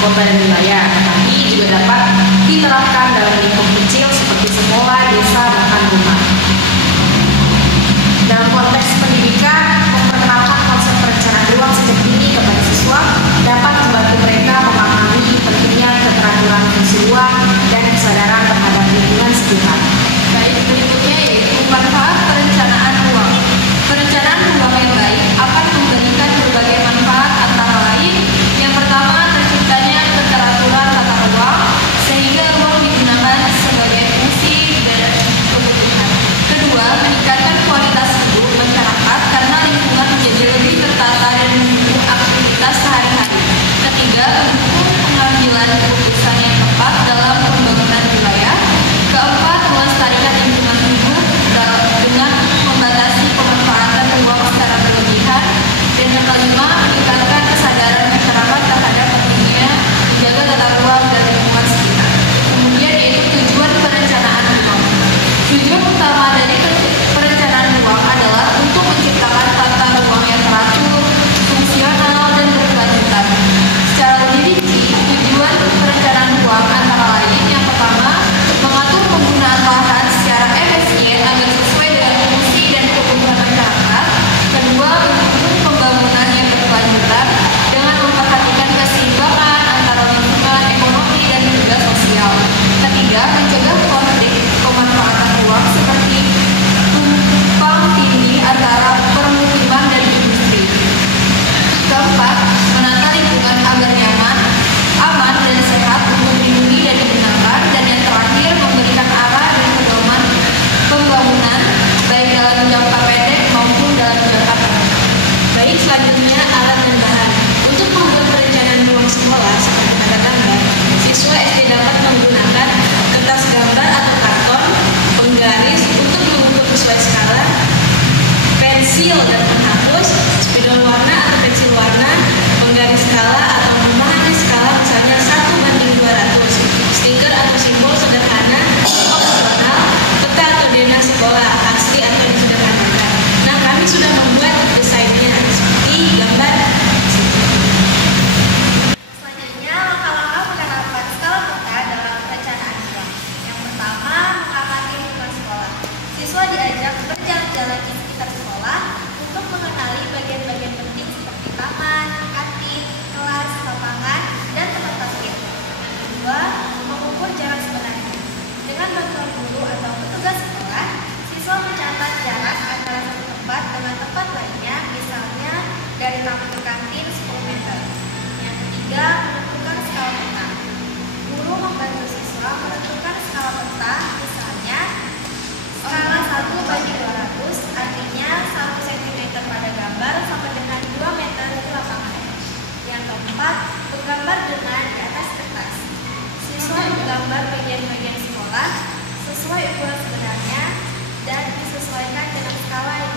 kota dan wilayah, tetapi juga dapat diterapkan dalam lingkup kecil seperti sekolah, desa, bahkan rumah. Dalam konteks pendidikan, memperkenalkan konsep perencanaan ruang sejak dini kepada siswa dapat membantu mereka memahami pentingnya keteraturan fungsi ruang dan kesadaran terhadap lingkungan sekitar. Baik, berikutnya yaitu manfaat perencanaan ruang. Perencanaan ruang yang baik akan memberikan berbagai manfaat, antara lain yang pertama, terciptanya keteraturan tata ruang sehingga ruang digunakan sebagai fungsi dan kebutuhan. Kedua, meningkatkan kualitas hidup masyarakat karena lingkungan menjadi lebih tertata dan mendukung aktivitas sehari-hari. Ketiga, mendukung pengambilan keputusan yang tepat dalam pembangunan wilayah. Keempat, melestarikan lingkungan hidup dengan membatasi pemanfaatan ruang secara berlebihan. Dan yang kelima, meningkatkan kesadaran masyarakat terhadap pentingnya menjaga tata ruang dan lingkungan sekitar. Kemudian yaitu tujuan perencanaan ruang. Tujuan utama dari perencanaan ruang adalah untuk menciptakan tata ruang yang teratur, fungsional, dan berkelanjutan. Secara lebih rinci, tujuan perencanaan ruang antara lain yang pertama, mengatur penggunaan lahan secara efisien agar sesuai dengan fungsi dan kebutuhan masyarakat. Kedua, mendukung pembangunan yang berkelanjutan dengan memperhatikan keseimbangan antara lingkungan, ekonomi, dan juga sosial. Ketiga, mencegah konflik pemanfaatan ruang seperti tumpang tindih antara permukiman dan industri. Keempat, menata lingkungan agar nyaman, aman, dan sehat untuk dihuni dan digunakan. Dan yang terakhir, memberikan arah dan pedoman pembangunan baik dalam jangka pendek maupun dalam jangka panjang. Baik, selanjutnya alat dan bahan. Untuk membuat perencanaan ruang sekolah seperti pada gambar, siswa SD dapat menggunakan kertas gambar atau karton, penggaris untuk mengukur sesuai skala, pensil dan penghapus, spidol warna atau pensil warna, penggaris skala atau memahami skala misalnya 1:200, stiker atau simbol sederhana, opsional, peta atau dena sekolah asli atau disederhanakan. Nah, kami sudah membuat desainnya seperti gambar. Selanjutnya, langkah-langkah penerapan skala peta dalam perencanaan ruang. Yang pertama, mengamati lingkungan sekolah. Siswa diajak berjalan-jalan di sekitar sekolah untuk mengenali bagian-bagian penting seperti taman, kantin, kelas, lapangan, dan tempat parkir. Yang kedua, mengukur jarak sebenarnya. Dengan bantuan guru atau petugas sekolah, siswa mencatat jarak antara satu tempat dengan tempat lainnya, misalnya dari taman ke kantin 10 meter. Yang ketiga, menentukan skala peta. Guru membantu siswa menentukan skala peta, misalnya skala 1/200, artinya 1 cm pada gambar sampai dengan 2 meter di lapangan. Yang keempat, menggambar dengan di atas kertas. Siswa menggambar bagian-bagian sekolah sesuai ukuran sebenarnya dan disesuaikan dengan skala yang